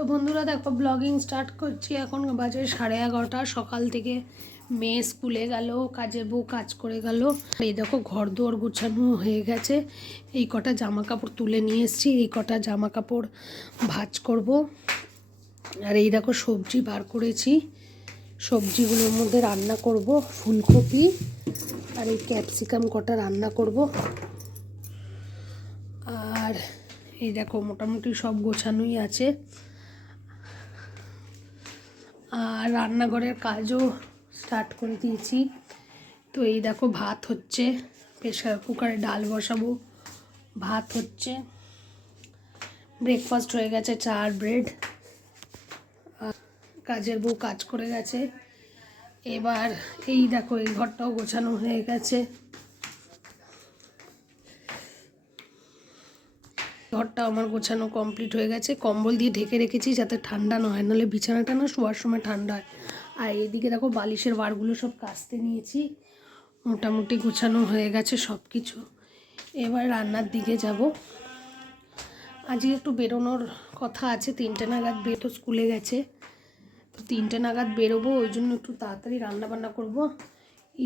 তো বন্ধুরা দেখো ব্লগিং স্টার্ট করছি। এখন বাজে 11:30। সকাল থেকে মেয়ে স্কুলে গেল, কাজের বউ কাজ করে গেল। এই দেখো ঘর দুয়ার গোছানো হয়ে গেছে। এই কটা জামা কাপড় তুলে নিয়ে এসেছি, এই কটা জামা কাপড় ভাঁজ করব। আর এই দেখো সবজি বার করেছি, সবজিগুলোর মধ্যে রান্না করব ফুলকপি আর এই ক্যাপসিকাম কটা রান্না করব। আর এই দেখো মোটামুটি সব গোছানোই আছে। আর রান্নাঘরের কাজও স্টার্ট করে দিয়েছি। তো এই দেখো ভাত হচ্ছে, প্রেসার কুকারে ডাল বসাবো, ভাত হচ্ছে। ব্রেকফাস্ট হয়ে গেছে, চা আর ব্রেড। কাজের বউ কাজ করে গেছে। এবার এই দেখো এই ঘরটাও গোছানো হয়ে গেছে। ঘরটা আমার গোছানো কমপ্লিট হয়ে গেছে। কম্বল দিয়ে ঢেকে রেখেছি যাতে ঠান্ডা না হয়, নাহলে বিছানাটা না শোয়ার সময় ঠান্ডা হয়। আর এদিকে দেখো বালিশের বারগুলো সব কাচতে নিয়েছি। মোটামুটি গোছানো হয়ে গেছে সব কিছু। এবার রান্নার দিকে যাব। আজকে একটু বেরোনোর কথা আছে, 3টে নাগাদ তো স্কুলে গেছে, তো 3টে নাগাদ বেরোবো। ওই জন্য একটু তাড়াতাড়ি রান্না বান্না করবো।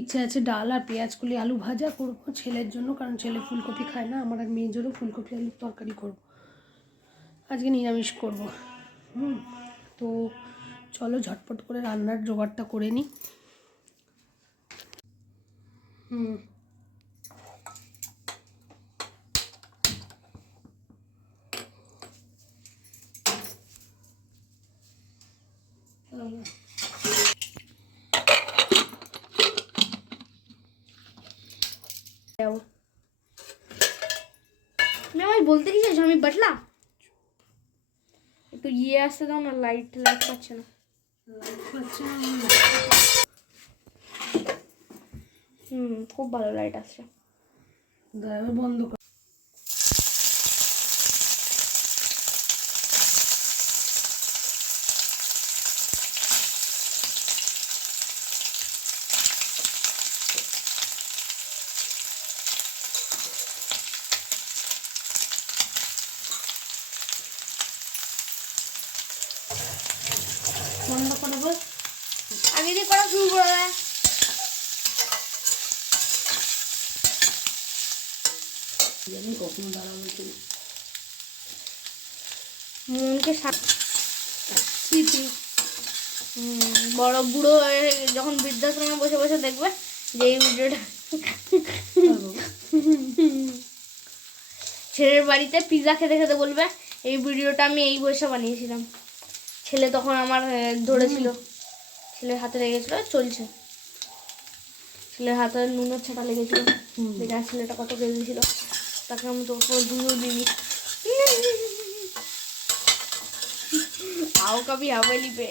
ইচ্ছা আছে ডাল আর পেঁয়াজ কলি আলু ভাজা করবো ছেলের জন্য, কারণ ছেলে ফুলকপি খায় না। আমার আর মেয়ের জন্য ফুলকপি আলুর তরকারি করব। আজকে নিরামিষ করব। তো চলো ঝটপট করে রান্নার জোগাড়টা করে নিই। আমি বলতে কি চাইছো, আমি বাটলাম একটু আসতে দাও না, লাইট পাচ্ছে না। খুব ভালো লাইট আসছে। বন্ধ কর। বন্ধ করে বল, আগে দিয়ে করা শুরু করে দেয়। জানি কখনো দাঁড়াবে তুমি মনকে স্মৃতি। বড় বুড়ো যখন বৃদ্ধাশ্রমে বসে বসে দেখবে যে এই ভিডিওটা ছেলের বাড়িতে পিৎজা খেতে খেতে বলবে এই ভিডিওটা আমি এই বয়সে বানিয়েছিলাম। ছেলে তখন আমার ধরেছিল, ছেলের হাতে লেগেছিল, চলছে, ছেলের হাতে নুনের ছাটা লেগেছিল। দেখা ছেলেটা কত কেঁদেছিল, তাকে আমি তো দুধও দিইনি। आओ कभी हवेली पे।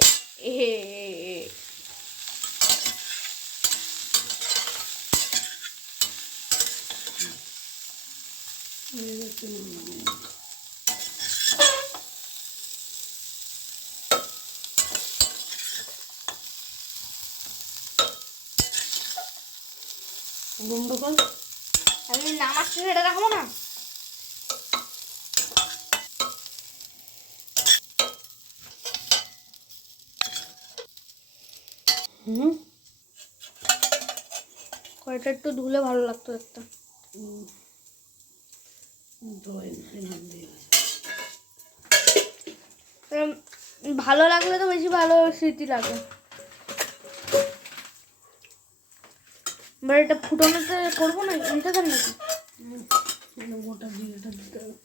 বন্ধুগণ আমি নামাজ সেটা রাখবো না। কয়টা একটু ধুলে ভালো লাগতো একটা। ভালো লাগলে তো বেশি ভালো স্মৃতি লাগে। এবার এটা ফুটানোতে করবো না, নিতে পারি নাকি? গোটা জিরেটা দিতে হবে।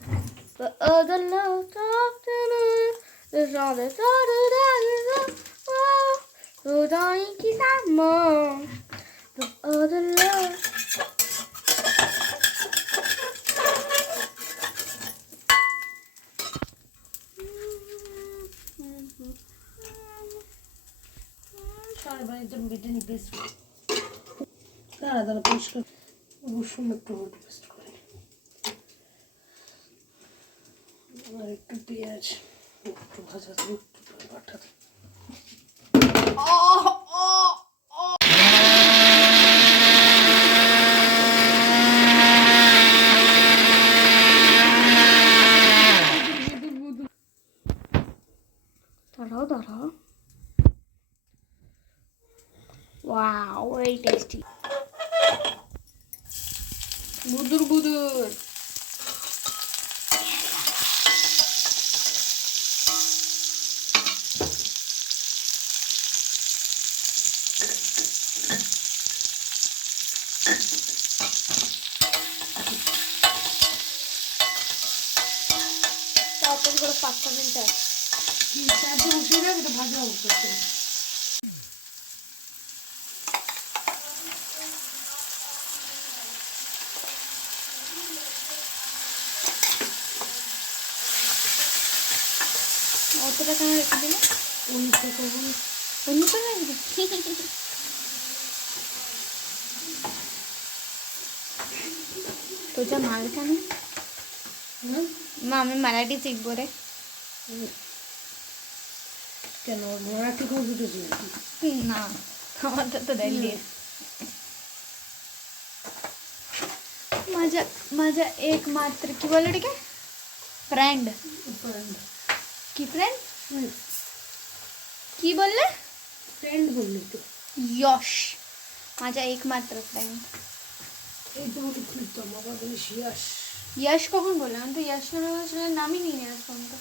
বেটে নি পেস্ট দাঁড়া দাঁড়া পরিষ্কার রসুন একটু পেস্ট করে, আর একটু পেঁয়াজ একটু ভাজা একটু বাটা। দাঁড়াও দাঁড়াও, wow very tasty, Budur Budur. তাড়াতাড়ি করে 5 মিনিট আছে। চারটে বসে যাবে, এটা ভাজা হচ্ছে। অতটা কেন রেখে দিলে? অন্য করবো না। অন্য করে রাখবি? तुझा माल का ना আমি মারাঠি শিখবো রে। কেন মারাঠি কোন বুঝেছি না, আমার তো দিল্লি। माझा माझा एकमात्र की बोलले ठीक आहे फ्रेंड की फ्रेंड की बोलले फ्रेंड बोलली तू यश माझा एकमात्र फ्रेंड এই তো বলি খুলতো বাবা বলি শিয়াস यश কখন বললাম? আমি তো यश নামের নামই নিই না এখন তো।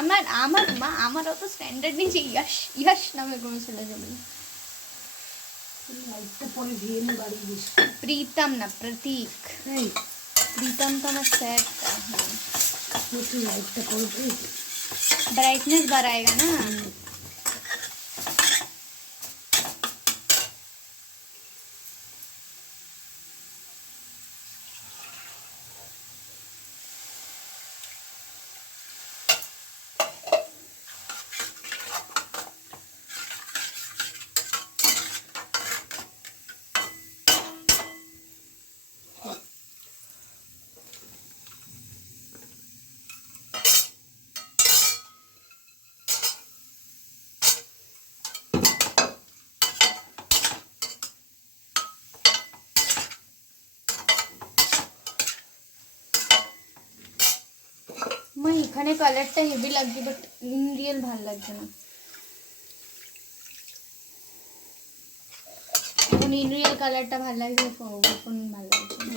আমার আমার মা আমার অত স্ট্যান্ডার্ড নেই যে यश यश নামে কোনো ছেলে যাবে। লাইটটা পরে দিয়ে নি বাড়ি দিস। प्रीतम ना प्रतीक, এই प्रीतम तो मैं सेट একটু লাইটটা পরে দিয়ে ब्राइटनेस बढ़ाएगा ना। मैं এখানে কালারটা হেভি লাগছে বাট ইন রিয়েল ভালো লাগছে না। এখন ইন রিয়েল কালারটা ভালো লাগছে, ফোন ভালো লাগছে না।